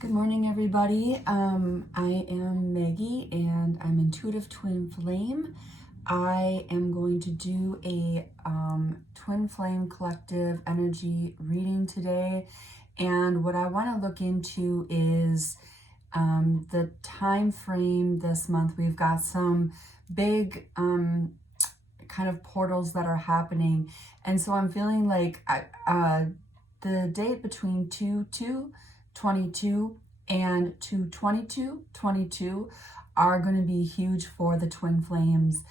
Good morning, everybody. I am Maggie and I'm Intuitive Twin Flame. I am going to do a Twin Flame collective energy reading today. And what I want to look into is the time frame this month. We've got some big kind of portals that are happening. And so I'm feeling like the date between 2/2/22 and 2/22/22 are going to be huge for the twin flames,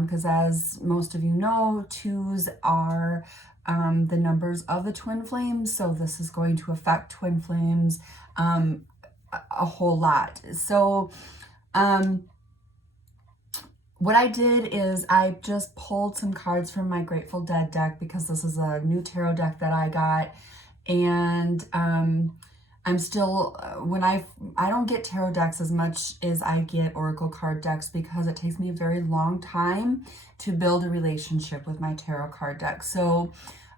because as most of you know, twos are the numbers of the twin flames, so this is going to affect twin flames a whole lot. So what I did is I just pulled some cards from my Grateful Dead deck because this is a new tarot deck that I got. And I'm still, I don't get tarot decks as much as I get oracle card decks because it takes me a very long time to build a relationship with my tarot card deck. So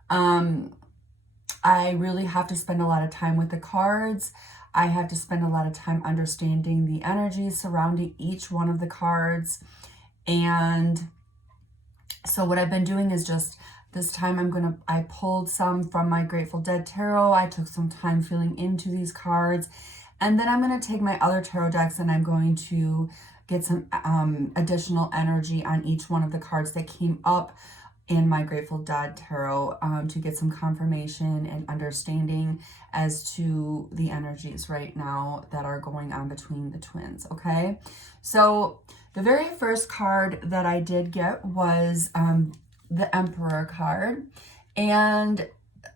I really have to spend a lot of time with the cards. I have to spend a lot of time understanding the energies surrounding each one of the cards. And so what I've been doing is just this time I pulled some from my Grateful Dead tarot. I took some time feeling into these cards. And then I'm going to take my other tarot decks and I'm going to get some additional energy on each one of the cards that came up in my Grateful Dead tarot to get some confirmation and understanding as to the energies right now that are going on between the twins, okay? So the very first card that I did get was the Emperor card, and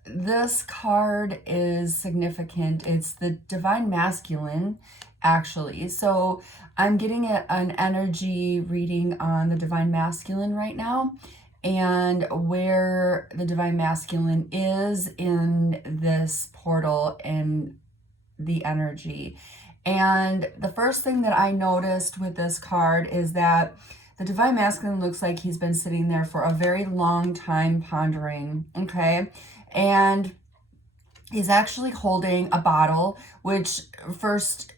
this card is significant. It's the Divine Masculine, actually. So I'm getting an energy reading on the Divine Masculine right now, and where the Divine Masculine is in this portal and the energy. And the first thing that I noticed with this card is that the Divine Masculine looks like he's been sitting there for a very long time pondering, okay? And he's actually holding a bottle, which first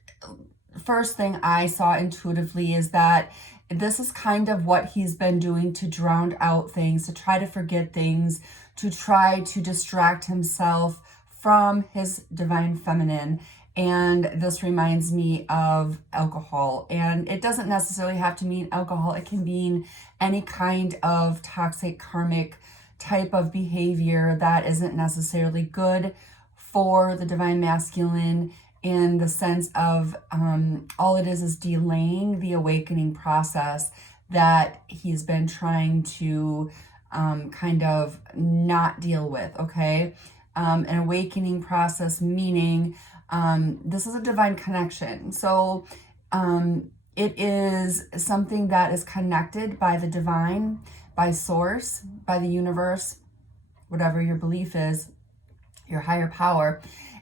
thing I saw intuitively is that this is kind of what he's been doing to drown out things, to try to forget things, to try to distract himself from his divine feminine. And this reminds me of alcohol. And it doesn't necessarily have to mean alcohol. It can mean any kind of toxic karmic type of behavior that isn't necessarily good for the Divine Masculine, in the sense of all it is delaying the awakening process that he's been trying to kind of not deal with, okay? An awakening process meaning this is a divine connection. So it is something that is connected by the divine, by source, by the universe, whatever your belief is, your higher power.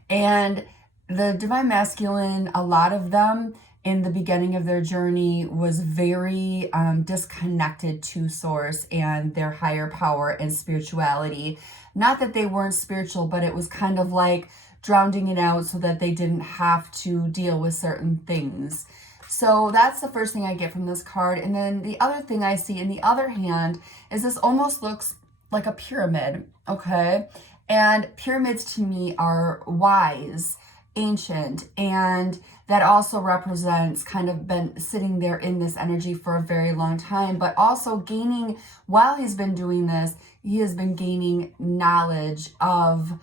And the Divine Masculine, a lot of them in the beginning of their journey was very disconnected to source and their higher power and spirituality. Not that they weren't spiritual, but it was kind of like drowning it out so that they didn't have to deal with certain things. So that's the first thing I get from this card. And then the other thing I see in the other hand is this almost looks like a pyramid, okay? And pyramids to me are wise, ancient, and that also represents kind of been sitting there in this energy for a very long time, but also gaining, while he's been doing this, he has been gaining knowledge of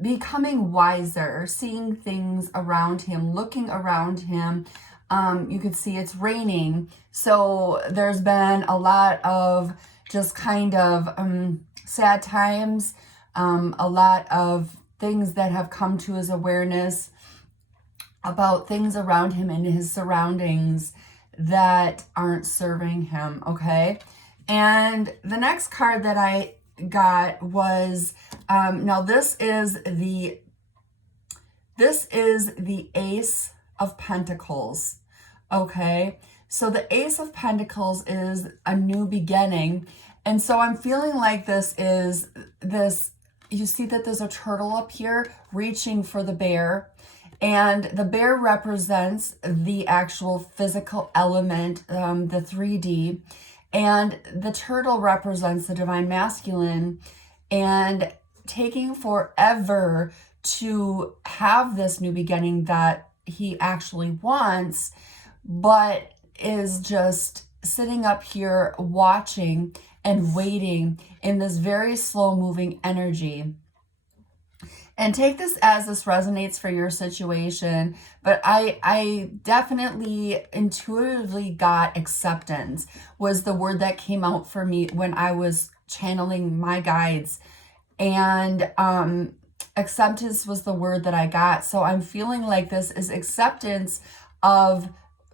becoming wiser, seeing things around him, looking around him. You could see it's raining. So there's been a lot of just kind of sad times, a lot of things that have come to his awareness about things around him and his surroundings that aren't serving him, okay? And the next card that I got was, now this is the Ace of Pentacles, okay? So the Ace of Pentacles is a new beginning. And so I'm feeling like this is this you see that there's a turtle up here reaching for the bear. And the bear represents the actual physical element, the 3D. And the turtle represents the divine masculine. And taking forever to have this new beginning that he actually wants, but is just sitting up here watching and waiting in this very slow moving energy. And take this as this resonates for your situation, but I definitely intuitively got acceptance was the word that came out for me when I was channeling my guides. And acceptance was the word that I got. So I'm feeling like this is acceptance of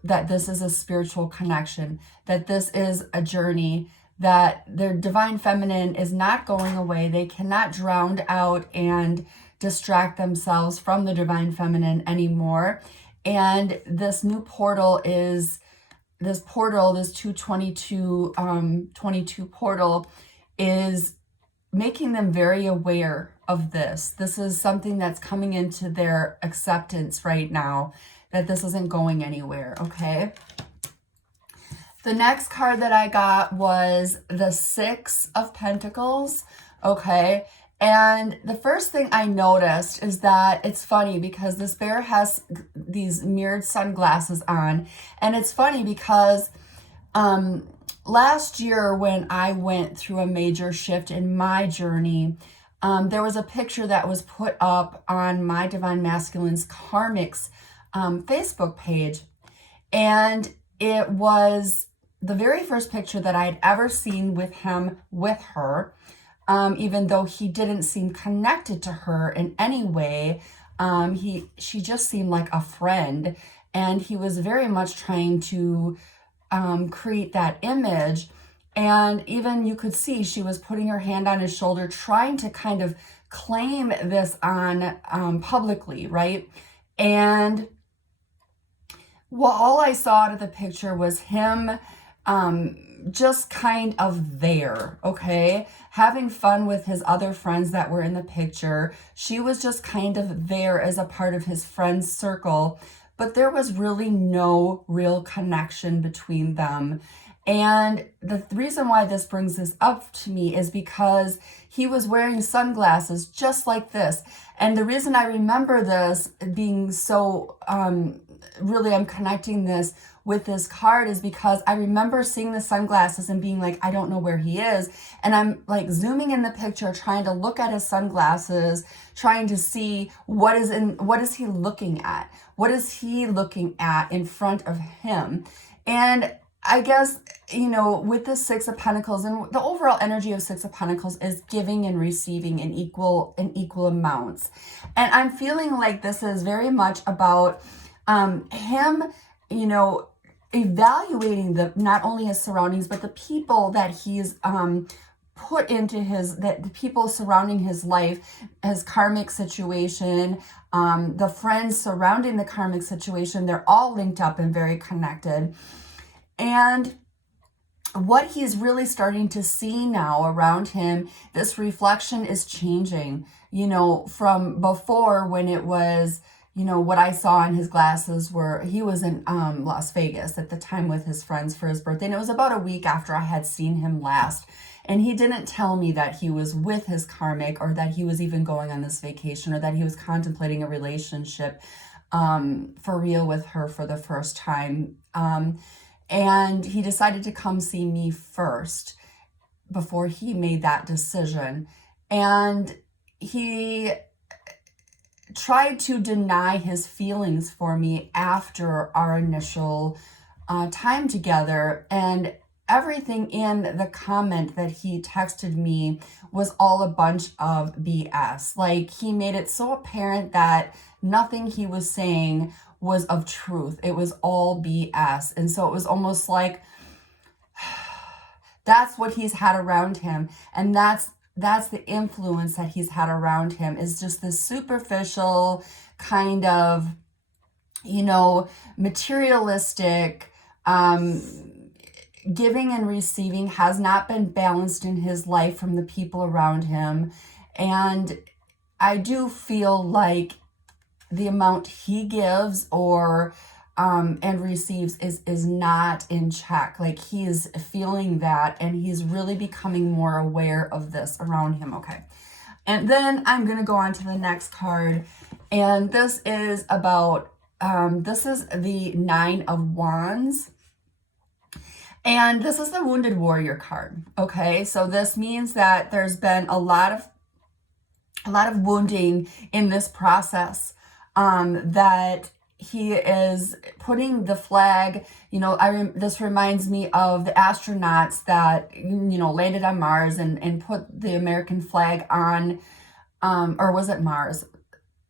that this is a spiritual connection, that this is a journey, that their divine feminine is not going away. They cannot drown out and distract themselves from the divine feminine anymore. And this new portal is this 222 22 portal is making them very aware of this. This is something that's coming into their acceptance right now, that this isn't going anywhere, okay? The next card that I got was the Six of Pentacles, okay? And the first thing I noticed is that it's funny because this bear has these mirrored sunglasses on. And it's funny because last year when I went through a major shift in my journey, there was a picture that was put up on my Divine Masculine's Karmic's Facebook page. And it was the very first picture that I had ever seen with him, with her. Even though he didn't seem connected to her in any way, she just seemed like a friend, and he was very much trying to create that image. And even you could see she was putting her hand on his shoulder, trying to kind of claim this on publicly, right? And well, all I saw out of the picture was him just kind of there, okay? Having fun with his other friends that were in the picture. She was just kind of there as a part of his friend's circle, but there was really no real connection between them. And the reason why this brings this up to me is because he was wearing sunglasses just like this. And the reason I remember this being so, really I'm connecting this with this card is because I remember seeing the sunglasses and being like, I don't know where he is. And I'm like zooming in the picture, trying to look at his sunglasses, trying to see what is he looking at? What is he looking at in front of him? And I guess, you know, with the Six of Pentacles and the overall energy of Six of Pentacles is giving and receiving in equal amounts. And I'm feeling like this is very much about him, you know, evaluating not only his surroundings, but the people that he's put into the people surrounding his life, his karmic situation, the friends surrounding the karmic situation, they're all linked up and very connected. And what he's really starting to see now around him, this reflection is changing, you know, from before when it was, you know, what I saw in his glasses were, he was in Las Vegas at the time with his friends for his birthday. And it was about a week after I had seen him last. And he didn't tell me that he was with his karmic or that he was even going on this vacation or that he was contemplating a relationship for real with her for the first time. And he decided to come see me first before he made that decision. And he tried to deny his feelings for me after our initial time together. And everything in the comment that he texted me was all a bunch of BS. Like, he made it so apparent that nothing he was saying was of truth. It was all BS. And so it was almost like that's what he's had around him. And that's the influence that he's had around him, is just this superficial kind of, you know, materialistic, giving and receiving has not been balanced in his life from the people around him. And I do feel like the amount he gives or and receives is not in check. Like he is feeling that, and he's really becoming more aware of this around him. Okay. And then I'm going to go on to the next card. And this is about, this is the Nine of Wands. And this is the Wounded Warrior card. Okay. So this means that there's been a lot of wounding in this process, that he is putting the flag, you know, this reminds me of the astronauts that, you know, landed on Mars and put the American flag on, or was it Mars?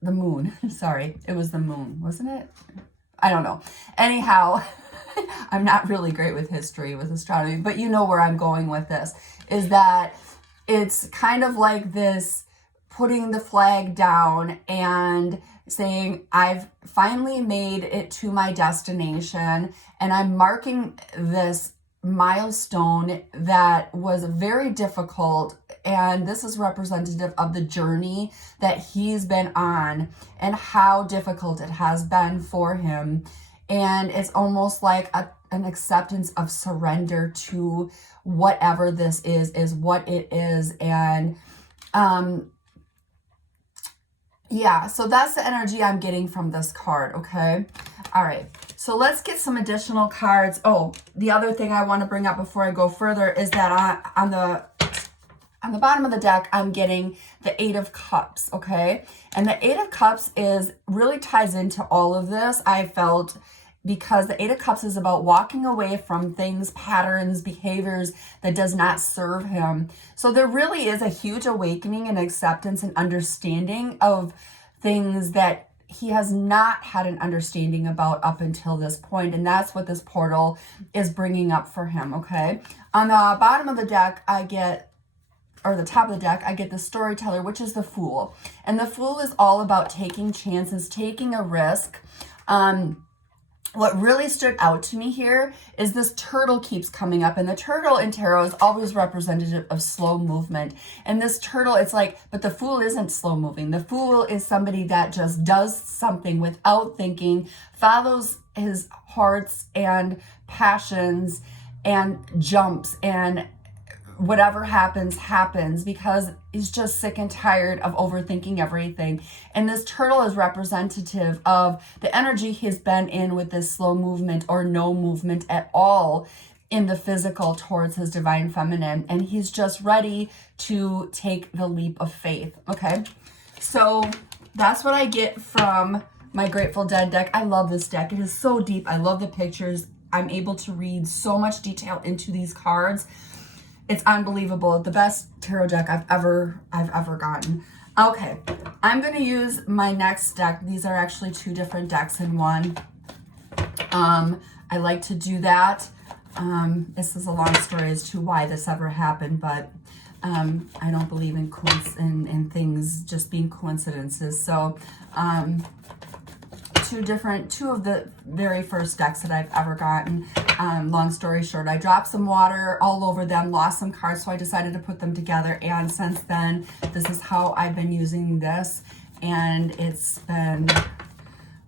The moon. Sorry, it was the moon, wasn't it? I don't know. Anyhow, I'm not really great with history, with astronomy, but you know where I'm going with this, is that it's kind of like this putting the flag down and saying, I've finally made it to my destination, and I'm marking this milestone that was very difficult. And this is representative of the journey that he's been on and how difficult it has been for him. And it's almost like an acceptance of surrender to whatever this is what it is. And yeah, so that's the energy I'm getting from this card, okay? All right, so let's get some additional cards. Oh, the other thing I want to bring up before I go further is that on the bottom of the deck, I'm getting the Eight of Cups, okay? And the Eight of Cups really ties into all of this, I felt, because the Eight of Cups is about walking away from things, patterns, behaviors that does not serve him. So there really is a huge awakening and acceptance and understanding of things that he has not had an understanding about up until this point. And that's what this portal is bringing up for him, okay? On the bottom of the deck, the top of the deck, I get the Storyteller, which is the Fool. And the Fool is all about taking chances, taking a risk. What really stood out to me here is this turtle keeps coming up, and the turtle in tarot is always representative of slow movement. And this turtle, it's like, but the Fool isn't slow moving. The Fool is somebody that just does something without thinking, follows his hearts and passions and jumps, and whatever happens because he's just sick and tired of overthinking everything. And this turtle is representative of the energy he's been in with this slow movement or no movement at all in the physical towards his divine feminine. And he's just ready to take the leap of faith. Okay. So that's what I get from my Grateful Dead deck. I love this deck. It is so deep. I love the pictures. I'm able to read so much detail into these cards. It's unbelievable. The best tarot deck I've ever gotten. Okay, I'm going to use my next deck. These are actually two different decks in one. I like to do that. This is a long story as to why this ever happened, but I don't believe in things just being coincidences. So two of the very first decks that I've ever gotten. Long story short, I dropped some water all over them, lost some cards, so I decided to put them together. And since then, this is how I've been using this. And it's been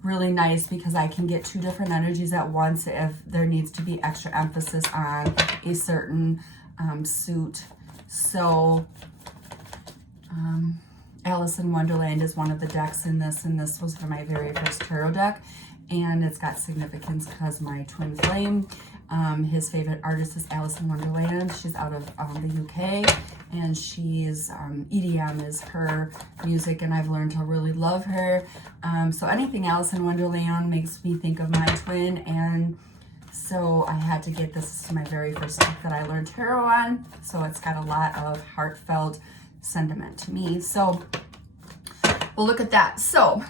really nice because I can get two different energies at once if there needs to be extra emphasis on a certain suit. So, Alice in Wonderland is one of the decks in this, and this was for my very first tarot deck, and it's got significance because my twin flame, his favorite artist is Alice in Wonderland. She's out of the UK, and she's EDM is her music, and I've learned to really love her. So anything Alice in Wonderland makes me think of my twin, and so I had to get this to my very first deck that I learned tarot on. So it's got a lot of heartfelt sentiment to me. So we'll look at that. So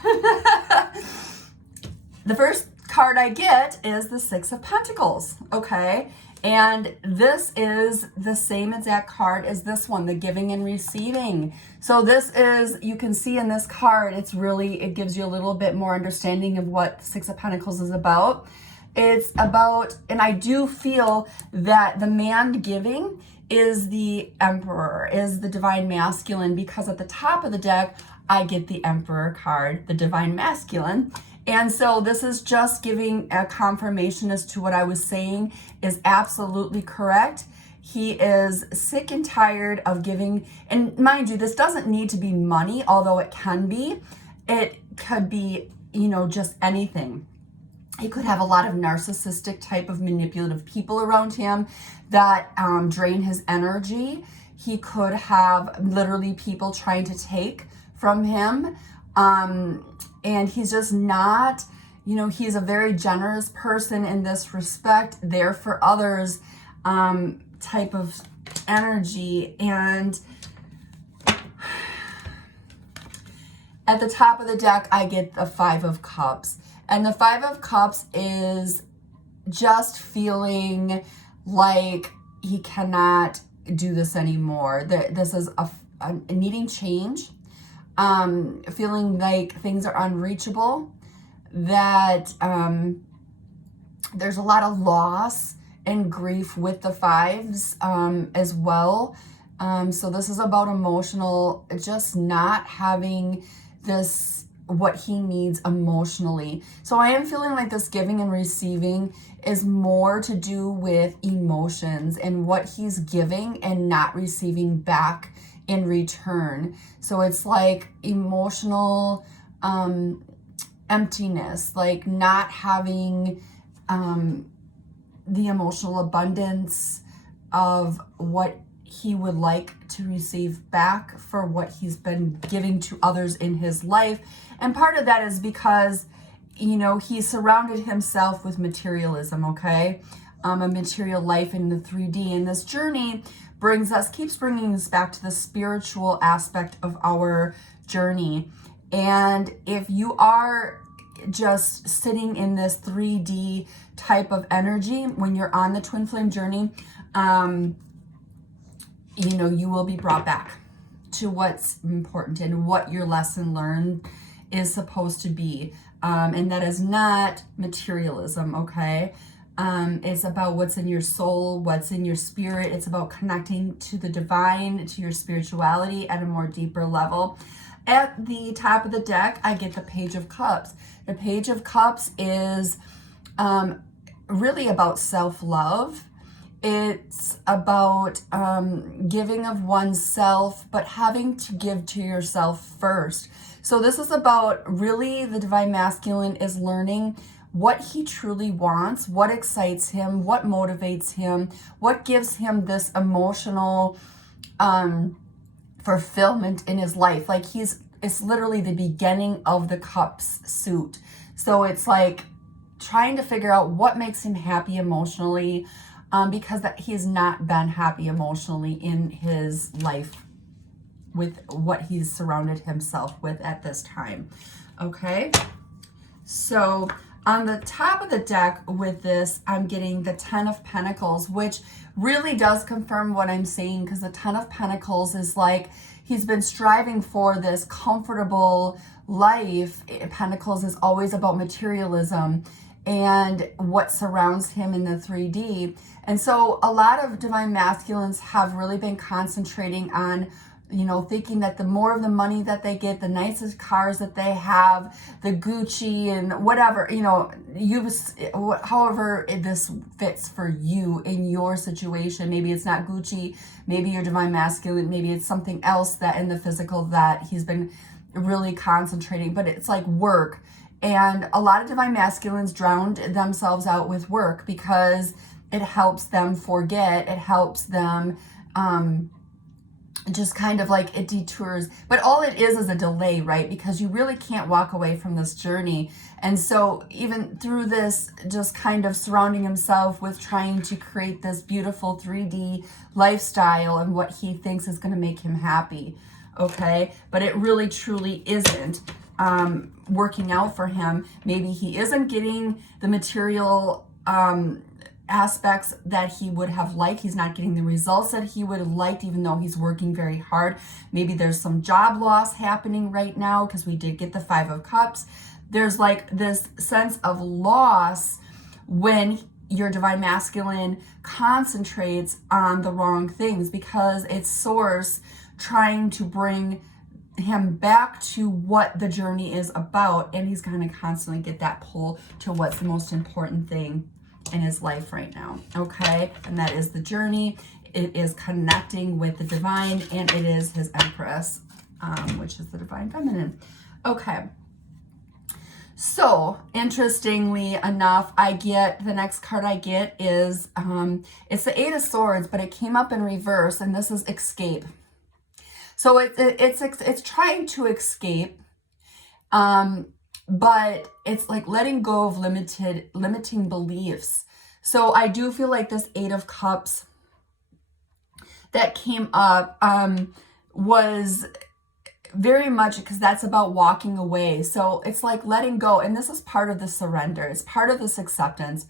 the first card I get is the Six of Pentacles, okay? And this is the same exact card as this one, the giving and receiving. So this is, you can see in this card, it gives you a little bit more understanding of what the Six of Pentacles is about. It's about, and I do feel that the man giving is the Emperor, is the Divine Masculine, because at the top of the deck, I get the Emperor card, the Divine Masculine. And so this is just giving a confirmation as to what I was saying is absolutely correct. He is sick and tired of giving, and mind you, this doesn't need to be money, although it can be. It could be, you know, just anything. He could have a lot of narcissistic type of manipulative people around him that drain his energy. He could have literally people trying to take from him. And he's just not, you know, he's a very generous person in this respect, there for others type of energy. And at the top of the deck, I get the Five of Cups. And the Five of Cups is just feeling like he cannot do this anymore. This is a needing change, feeling like things are unreachable, that there's a lot of loss and grief with the fives as well. So this is about emotional, just not having this, what he needs emotionally. So I am feeling like this giving and receiving is more to do with emotions and what he's giving and not receiving back in return. So it's like emotional emptiness, like not having the emotional abundance of what he would like to receive back for what he's been giving to others in his life. And part of that is because, you know, he surrounded himself with materialism, okay? A material life in the 3D. And this journey keeps bringing us back to the spiritual aspect of our journey. And if you are just sitting in this 3D type of energy, when you're on the twin flame journey, you know, you will be brought back to what's important and what your lesson learned is supposed to be. And that is not materialism, okay? It's about what's in your soul, what's in your spirit. It's about connecting to the divine, to your spirituality at a more deeper level. At the top of the deck, I get the Page of Cups. The Page of Cups is really about self-love. It's about giving of oneself, but having to give to yourself first. So this is about really the Divine Masculine is learning what he truly wants, what excites him, what motivates him, what gives him this emotional fulfillment in his life. Like it's literally the beginning of the Cups suit. So it's like trying to figure out what makes him happy emotionally, because he's not been happy emotionally in his life with what he's surrounded himself with at this time. Okay, so on the top of the deck with this, I'm getting the Ten of Pentacles, which really does confirm what I'm saying, because the Ten of Pentacles is like he's been striving for this comfortable life. Pentacles is always about materialism and what surrounds him in the 3D. And so a lot of Divine Masculines have really been concentrating on, you know, thinking that the more of the money that they get, the nicest cars that they have, the Gucci and whatever, you know, however this fits for you in your situation. Maybe it's not Gucci, maybe you're Divine Masculine, maybe it's something else that in the physical that he's been really concentrating, but it's like work. And a lot of Divine Masculines drowned themselves out with work because it helps them forget. It helps them just kind of like it detours. But all it is a delay, right? Because you really can't walk away from this journey. And so even through this, just kind of surrounding himself with trying to create this beautiful 3D lifestyle and what he thinks is going to make him happy. Okay? But it really truly isn't working out for him. Maybe he isn't getting the material aspects that he would have liked. He's not getting the results that he would have liked, even though he's working very hard. Maybe there's some job loss happening right now, because we did get the Five of Cups. There's like this sense of loss when your divine masculine concentrates on the wrong things because it's source trying to bring him back to what the journey is about, and he's going to constantly get that pull to what's the most important thing in his life right now. Okay, and that is the journey. It is connecting with the divine, and it is his Empress, which is the divine feminine. Okay, so interestingly enough, I get the next card I get is it's the Eight of Swords, but it came up in reverse, and this is escape. So it's trying to escape, but it's like letting go of limiting beliefs. So I do feel like this Eight of Cups that came up was very much, because that's about walking away. So it's like letting go, and this is part of the surrender. It's part of this acceptance,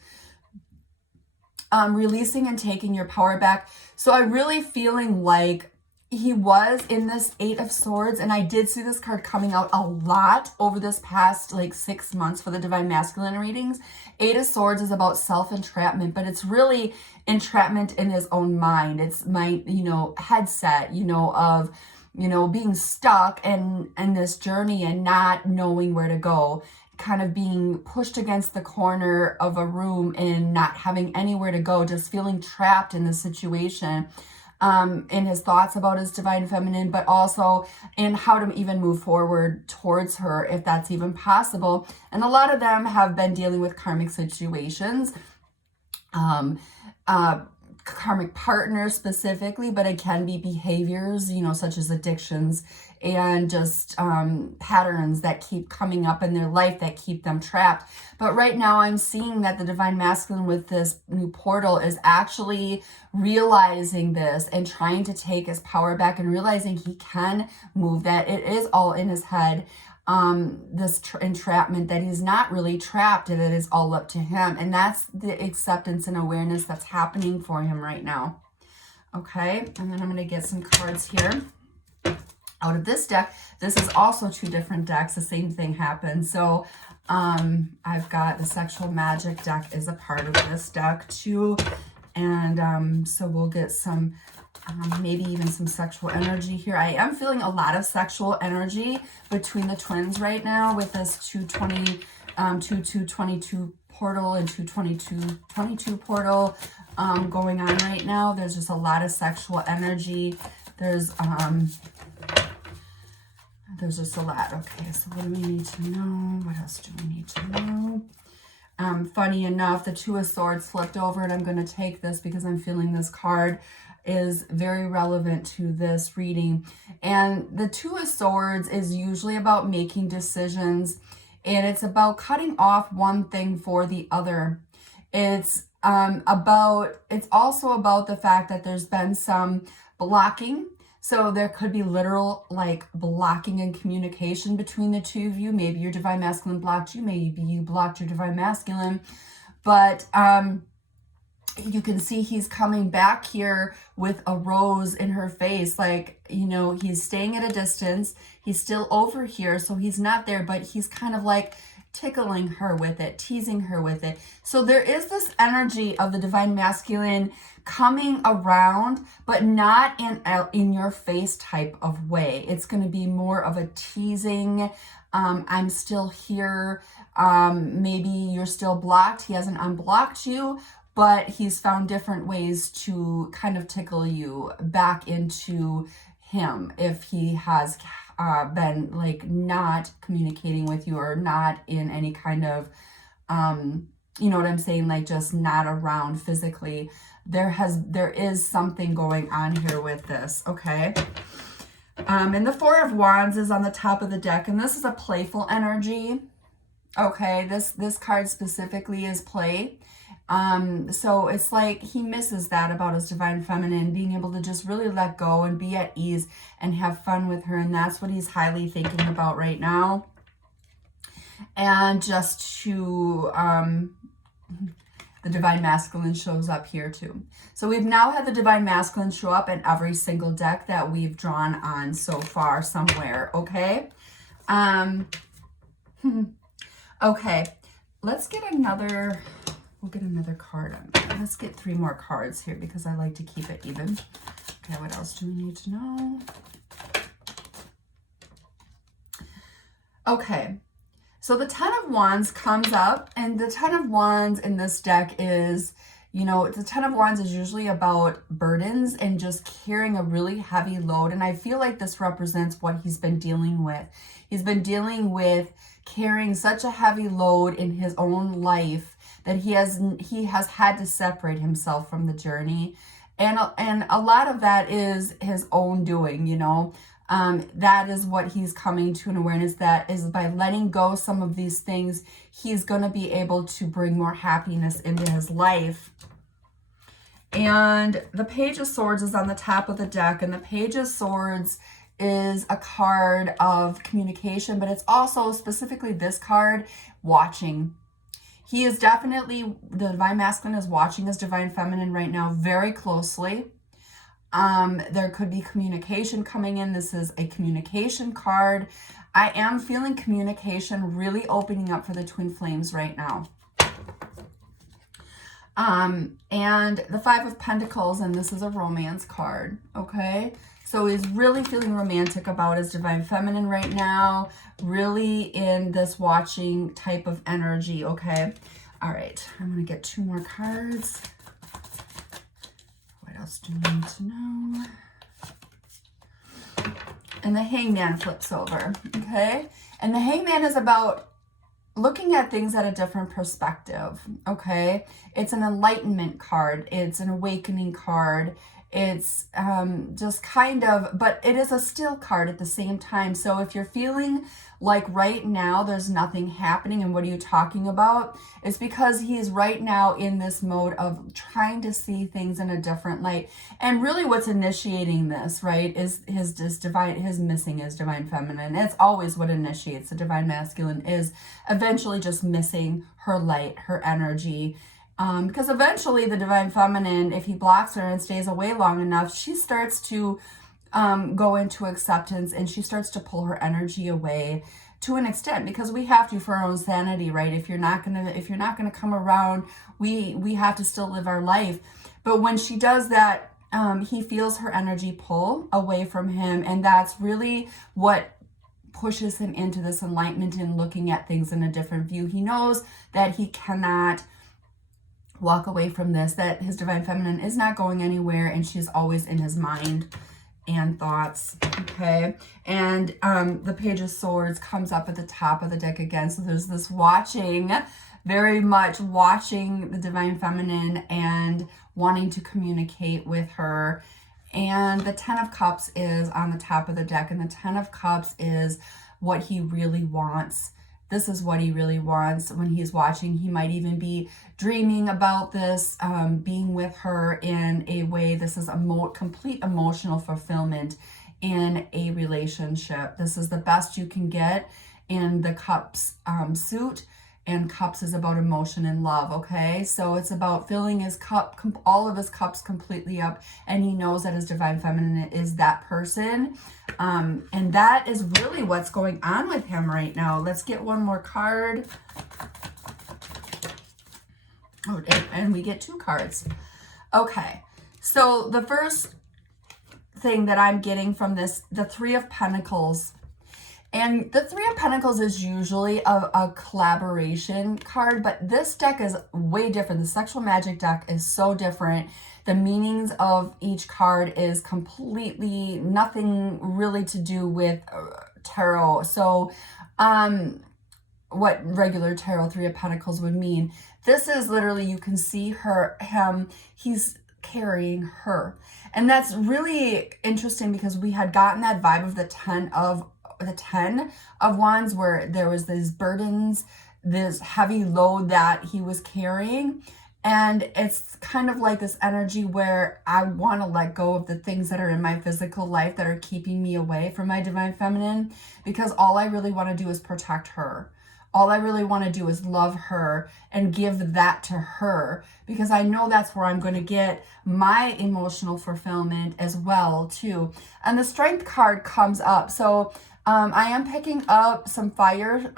releasing and taking your power back. So I'm really feeling like he was in this Eight of Swords, and I did see this card coming out a lot over this past like 6 months for the Divine Masculine readings. Eight of Swords is about self-entrapment, but it's really entrapment in his own mind. It's my, headset, of, being stuck in this journey and not knowing where to go, kind of being pushed against the corner of a room and not having anywhere to go, just feeling trapped in the situation. In his thoughts about his divine feminine, but also in how to even move forward towards her, if that's even possible. And a lot of them have been dealing with karmic situations, karmic partners specifically, but it can be behaviors, such as addictions and just patterns that keep coming up in their life that keep them trapped. But right now I'm seeing that the divine masculine with this new portal is actually realizing this and trying to take his power back and realizing he can move, that it is all in his head. This entrapment, that he's not really trapped, and it is all up to him. And that's the acceptance and awareness that's happening for him right now. Okay, and then I'm going to get some cards here out of this deck. This is also 2 different decks. The same thing happened. So I've got the Sexual Magic deck is a part of this deck too. And so we'll get some maybe even some sexual energy here. I am feeling a lot of sexual energy between the twins right now with this 222 portal and 222 portal going on right now. There's just a lot of sexual energy. There's just a lot. Okay, so what do we need to know? What else do we need to know? Funny enough, the Two of Swords flipped over, and I'm going to take this because I'm feeling this card is very relevant to this reading. And the Two of Swords is usually about making decisions, and it's about cutting off one thing for the other. It's also about the fact that there's been some blocking. So there could be literal like blocking in communication between the two of you. Maybe your divine masculine blocked you, maybe you blocked your divine masculine. But you can see he's coming back here with a rose in her face. Like, he's staying at a distance. He's still over here, so he's not there, but he's kind of like tickling her with it, teasing her with it. So there is this energy of the divine masculine coming around, but not in your face type of way. It's going to be more of a teasing. I'm still here. Maybe you're still blocked. He hasn't unblocked you, but he's found different ways to kind of tickle you back into him if he has been like not communicating with you or not in any kind of, you know what I'm saying? Like just not around physically. There is something going on here with this. Okay. And the Four of Wands is on the top of the deck, and this is a playful energy. Okay. This card specifically is play. So it's like he misses that about his divine feminine, being able to just really let go and be at ease and have fun with her. And that's what he's highly thinking about right now. And just to, the divine masculine shows up here too. So we've now had the divine masculine show up in every single deck that we've drawn on so far somewhere. Okay. Okay. Let's get another We'll get another card. Let's get 3 more cards here because I like to keep it even. Okay, what else do we need to know? Okay, so the Ten of Wands comes up, and the Ten of Wands in this deck is, you know, the Ten of Wands is usually about burdens and just carrying a really heavy load. And I feel like this represents what he's been dealing with. He's been dealing with carrying such a heavy load in his own life that he has had to separate himself from the journey. And a lot of that is his own doing, you know. That is what he's coming to an awareness that is by letting go some of these things, he's going to be able to bring more happiness into his life. And the Page of Swords is on the top of the deck, and the Page of Swords is a card of communication, but it's also specifically this card, watching. He is definitely, the Divine Masculine is watching his Divine Feminine right now very closely. There could be communication coming in. This is a communication card. I am feeling communication really opening up for the twin flames right now. And the Five of Pentacles, and this is a romance card, okay? So he's really feeling romantic about his Divine Feminine right now, really in this watching type of energy, okay? All right, I'm going to get 2 more cards. What else do we need to know? And the Hangman flips over, okay? And the Hangman is about looking at things at a different perspective, okay? It's an enlightenment card. It's an awakening card. It's just kind of, but it is a still card at the same time. So if you're feeling like right now there's nothing happening and what are you talking about, it's because he is right now in this mode of trying to see things in a different light. And really what's initiating this, right, is his missing his Divine Feminine. It's always what initiates the Divine Masculine, is eventually just missing her light, her energy. Because eventually the Divine Feminine, if he blocks her and stays away long enough, she starts to go into acceptance, and she starts to pull her energy away to an extent, because we have to for our own sanity, right? If you're not gonna come around, we have to still live our life. But when she does that, he feels her energy pull away from him, and that's really what pushes him into this enlightenment and looking at things in a different view. He knows that he cannot walk away from this, that his Divine Feminine is not going anywhere, and she's always in his mind and thoughts, okay? And the Page of Swords comes up at the top of the deck again, so there's this watching, very much watching the Divine Feminine and wanting to communicate with her. And the Ten of Cups is on the top of the deck, and the Ten of Cups is what he really wants. This is what he really wants when he's watching. He might even be dreaming about this, being with her in a way. This is complete emotional fulfillment in a relationship. This is the best you can get in the Cups suit. And Cups is about emotion and love, okay? So it's about filling his cup, all of his cups completely up, and he knows that his Divine Feminine is that person. And that is really what's going on with him right now. Let's get 1 more card. Oh, and we get 2 cards. Okay, so the first thing that I'm getting from this, the Three of Pentacles. And the Three of Pentacles is usually a collaboration card, but this deck is way different. The Sexual Magic deck is so different. The meanings of each card is completely nothing really to do with tarot. So what regular tarot Three of Pentacles would mean. This is literally, you can see him, he's carrying her. And that's really interesting because we had gotten that vibe of the Ten of Wands, where there was these burdens, this heavy load that he was carrying. And it's kind of like this energy where I want to let go of the things that are in my physical life that are keeping me away from my Divine Feminine, because all I really want to do is protect her. All I really want to do is love her and give that to her, because I know that's where I'm going to get my emotional fulfillment as well too. And the Strength card comes up. So I am picking up some fire.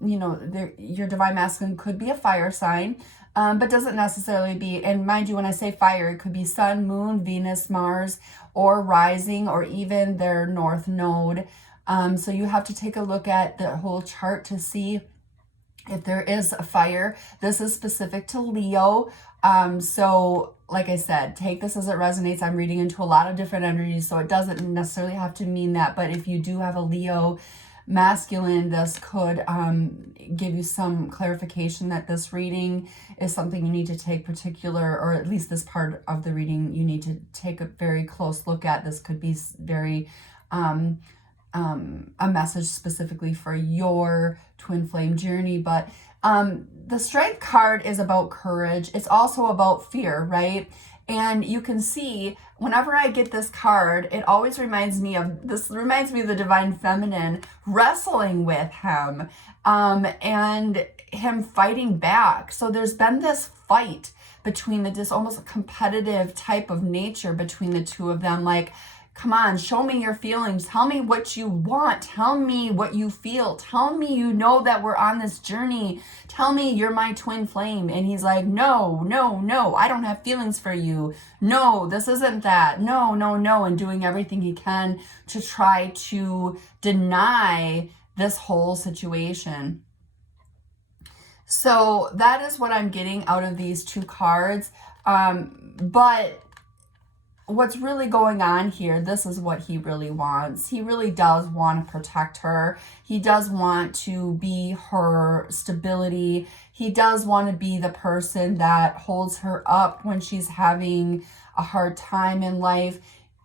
Your divine masculine could be a fire sign, but doesn't necessarily be. And mind you, when I say fire, it could be sun, moon, Venus, Mars, or rising, or even their north node. So you have to take a look at the whole chart to see if there is a fire. This is specific to Leo. So like I said, take this as it resonates. I'm reading into a lot of different energies, so it doesn't necessarily have to mean that. But if you do have a Leo masculine, this could give you some clarification that this reading is something you need to take particular, or at least this part of the reading, you need to take a very close look at. This could be very a message specifically for your twin flame journey. But the Strength card is about courage. It's also about fear, right? And you can see whenever I get this card, it always reminds me of the divine feminine wrestling with him and him fighting back. So there's been this fight between this almost competitive type of nature between the two of them. Like, come on, show me your feelings. Tell me what you want. Tell me what you feel. Tell me you know that we're on this journey. Tell me you're my twin flame. And he's like, no, I don't have feelings for you. No, this isn't that. No. And doing everything he can to try to deny this whole situation. So that is what I'm getting out of these two cards. But what's really going on here, this is what he really wants. He really does want to protect her. He does want to be her stability. He does want to be the person that holds her up when she's having a hard time in life.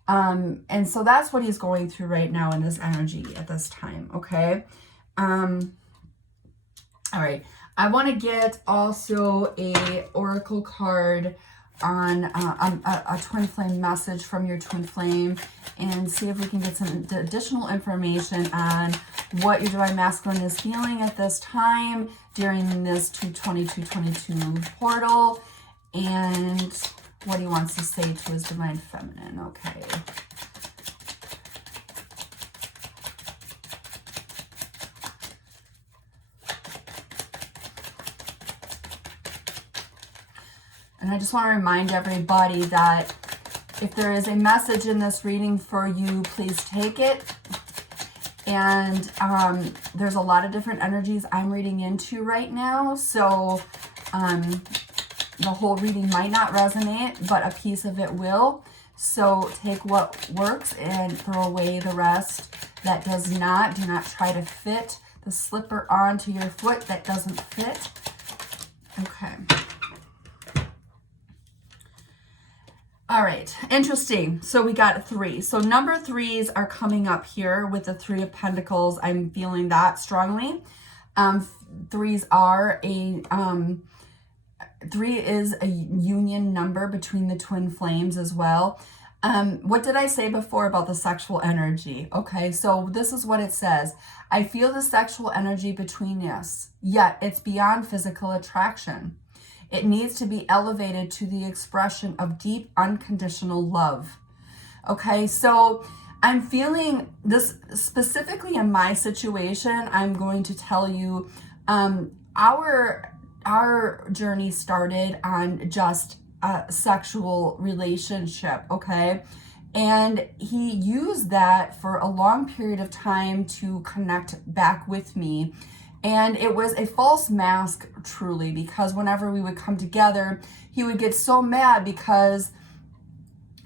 And so that's what he's going through right now in this energy at this time, okay? All right. I want to get also a oracle card on a twin flame message from your twin flame, and see if we can get some additional information on what your divine masculine is feeling at this time during this 2/22/22 portal, and what he wants to say to his divine feminine. Okay. And I just want to remind everybody that if there is a message in this reading for you, please take it. And there's a lot of different energies I'm reading into right now. So the whole reading might not resonate, but a piece of it will. So take what works and throw away the rest that does not. Do not try to fit the slipper onto your foot that doesn't fit. Okay. All right, interesting. So we got 3. So number 3s are coming up here with the 3 of Pentacles. I'm feeling that strongly. 3s are a 3 is a union number between the twin flames as well. What did I say before about the sexual energy? Okay, so this is what it says. I feel the sexual energy between us, yet it's beyond physical attraction. It needs to be elevated to the expression of deep, unconditional love. Okay, so I'm feeling this specifically in my situation. I'm going to tell you, our journey started on just a sexual relationship, okay? And he used that for a long period of time to connect back with me. And it was a false mask, truly, because whenever we would come together, he would get so mad because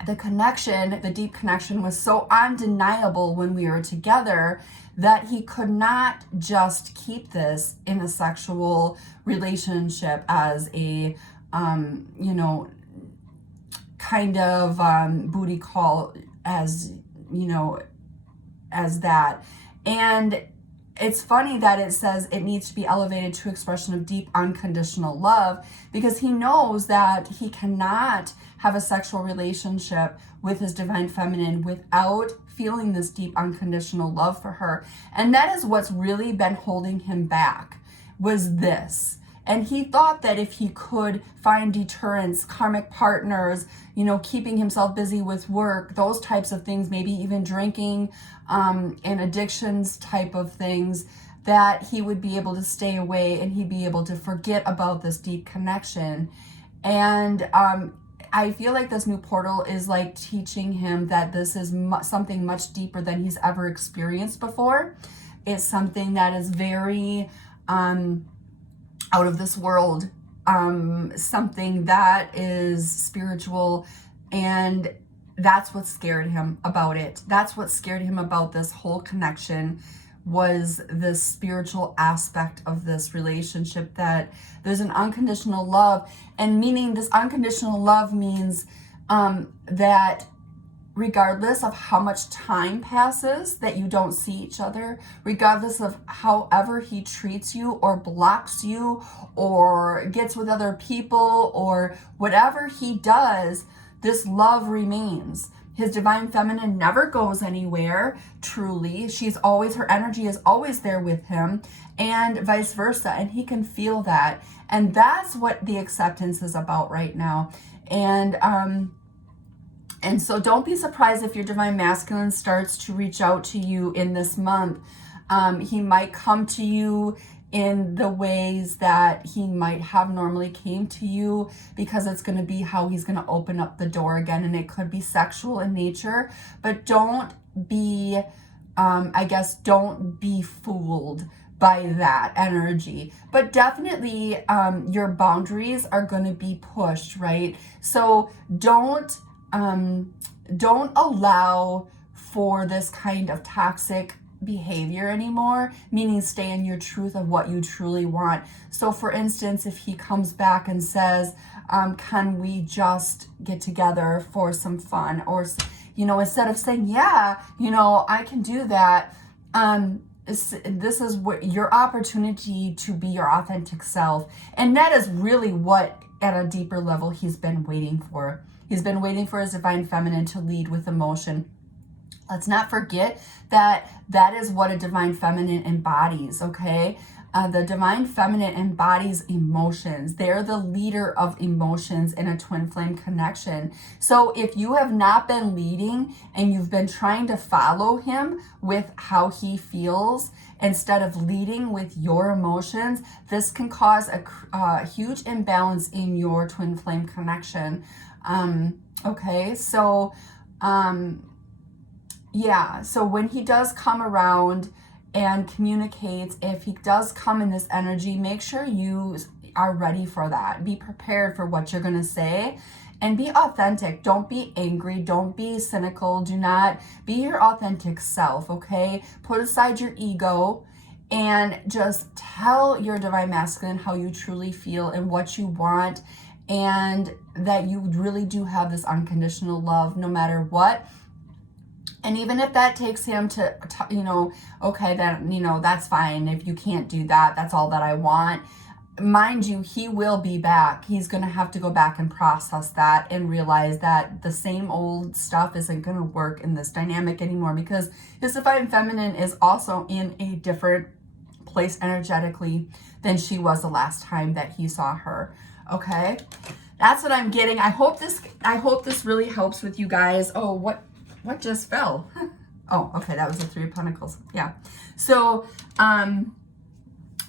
the connection, the deep connection, was so undeniable when we were together that he could not just keep this in a sexual relationship as a, kind of booty call, as, as that. And it's funny that it says it needs to be elevated to expression of deep unconditional love, because he knows that he cannot have a sexual relationship with his divine feminine without feeling this deep unconditional love for her. And that is what's really been holding him back, was this. And he thought that if he could find deterrence, karmic partners, you know, keeping himself busy with work, those types of things, maybe even drinking, and addictions type of things, that he would be able to stay away and he'd be able to forget about this deep connection. And I feel like this new portal is like teaching him that this is something much deeper than he's ever experienced before. It's something that is very out of this world, something that is spiritual, and that's what scared him about it. That's what scared him about this whole connection, was the spiritual aspect of this relationship, that there's an unconditional love. And meaning this unconditional love means that regardless of how much time passes that you don't see each other, regardless of however he treats you or blocks you or gets with other people or whatever he does, this love remains. His divine feminine never goes anywhere, truly. Her energy is always there with him, and vice versa. And he can feel that. And that's what the acceptance is about right now. And so don't be surprised if your divine masculine starts to reach out to you in this month. He might come to you in the ways that he might have normally came to you, because it's going to be how he's going to open up the door again. And it could be sexual in nature, but don't be, don't be fooled by that energy. But definitely your boundaries are going to be pushed, right? So don't allow for this kind of toxic behavior anymore, meaning stay in your truth of what you truly want. So for instance, if he comes back and says, can we just get together for some fun? Or, you know, instead of saying, yeah, you know, I can do that, this is what your opportunity to be your authentic self. And that is really what, at a deeper level, he's been waiting for. He's been waiting for his divine feminine to lead with emotion. Let's not forget that that is what a divine feminine embodies, okay? The divine feminine embodies emotions. They're the leader of emotions in a twin flame connection. So if you have not been leading and you've been trying to follow him with how he feels instead of leading with your emotions, this can cause a huge imbalance in your twin flame connection. Okay, so so when he does come around and communicates, if he does come in this energy, make sure you are ready for that. Be prepared for what you're going to say, and be authentic. Don't be angry. Don't be cynical. Do not be your authentic self, okay? Put aside your ego and just tell your divine masculine how you truly feel and what you want, and that you really do have this unconditional love no matter what. And even if that takes him to, okay, then, that's fine. If you can't do that, that's all that I want. Mind you, he will be back. He's going to have to go back and process that and realize that the same old stuff isn't going to work in this dynamic anymore, because his divine feminine is also in a different place energetically than she was the last time that he saw her. Okay, that's what I'm getting. I hope this really helps with you guys. Oh, what just fell? Oh, okay, that was the Three of Pentacles. Yeah. So I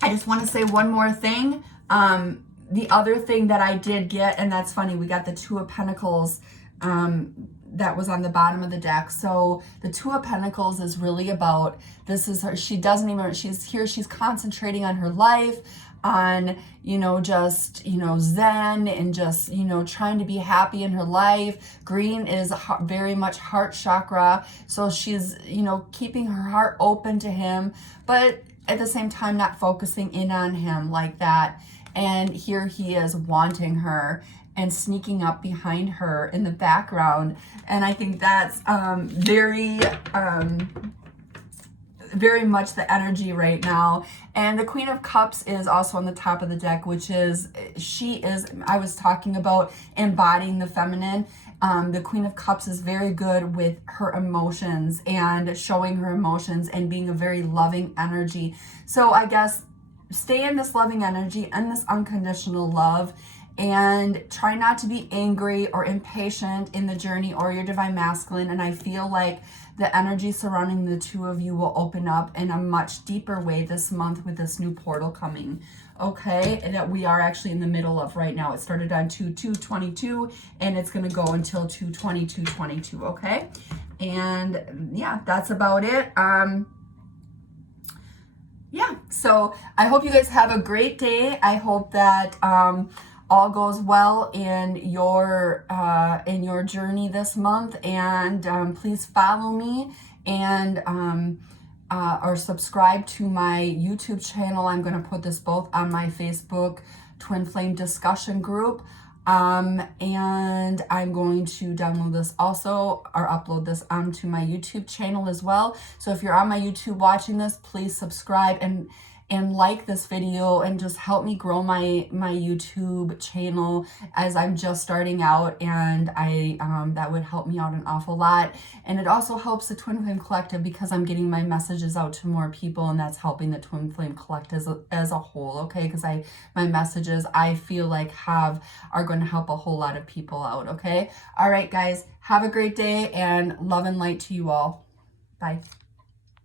just want to say one more thing. The other thing that I did get, and that's funny, we got the Two of Pentacles that was on the bottom of the deck. So the Two of Pentacles is really about, this is her, she's here, she's concentrating on her life, on, just, zen, and just, trying to be happy in her life. Green is very much heart chakra. So she's, keeping her heart open to him, but at the same time, not focusing in on him like that. And here he is wanting her and sneaking up behind her in the background. And I think that's very much the energy right now. And the Queen of Cups is also on the top of the deck, which is, I was talking about embodying the feminine. The Queen of Cups is very good with her emotions and showing her emotions and being a very loving energy. So I guess stay in this loving energy and this unconditional love, and try not to be angry or impatient in the journey or your divine masculine. And I feel like the energy surrounding the two of you will open up in a much deeper way this month with this new portal coming, okay? And that we are actually in the middle of right now. It started on 2/2/22 and it's going to go until 2/22/22, okay? And yeah, that's about it. Yeah, so I hope you guys have a great day. I hope that all goes well in your journey this month, and please follow me and or subscribe to my YouTube channel. I'm going to put this both on my Facebook Twinflame discussion group, and I'm going to download this also, or upload this onto my YouTube channel as well. So if you're on my YouTube watching this, please subscribe and like this video and just help me grow my YouTube channel, as I'm just starting out, and I that would help me out an awful lot. And it also helps the Twinflame Collective because I'm getting my messages out to more people, and that's helping the Twinflame Collective as a whole, okay? Because my messages, I feel like are going to help a whole lot of people out, okay? All right, guys, have a great day, and love and light to you all. Bye.